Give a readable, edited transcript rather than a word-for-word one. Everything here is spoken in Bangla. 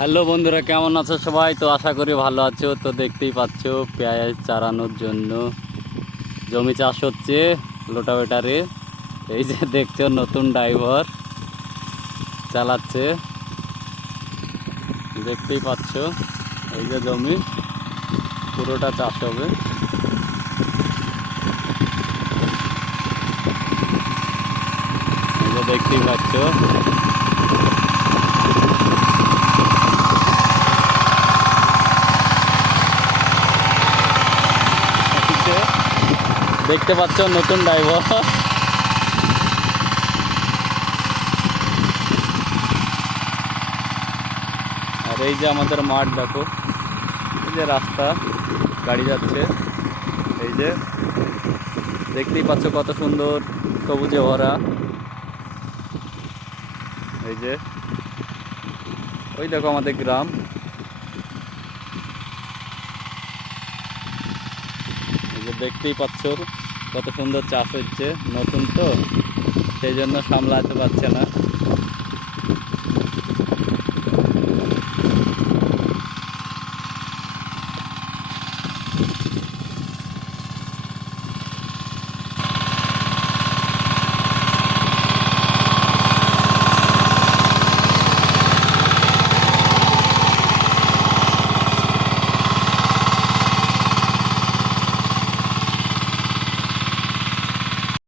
হ্যালো বন্ধুরা, কেমন আছো সবাই? তো আশা করি ভালো আছো। তো দেখতেই পাচ্ছ পেঁয়াজ চারানোর জন্য জমি চাষ হচ্ছে লোটাভেটারে। এই যে দেখছো নতুন ড্রাইভার চালাচ্ছে, দেখতেই পাচ্ছ। এই যে জমি পুরোটা চাষ হবে। এই যে দেখতেই পাচ্ছ। দেখতে পাচ্ছ নতুন ড্রাইভার। আর এই যে আমাদের মাঠ দেখো, এই যে রাস্তা, গাড়ি যাচ্ছে। এই যে দেখতেই পাচ্ছ কত সুন্দর সবুজে ভরা। এই যে ওই দেখো আমাদের গ্রাম। এই যে দেখতেই পাচ্ছ কত সুন্দর চাষ হচ্ছে, নতুন তো সেই জন্য সামলাতে পারছে না।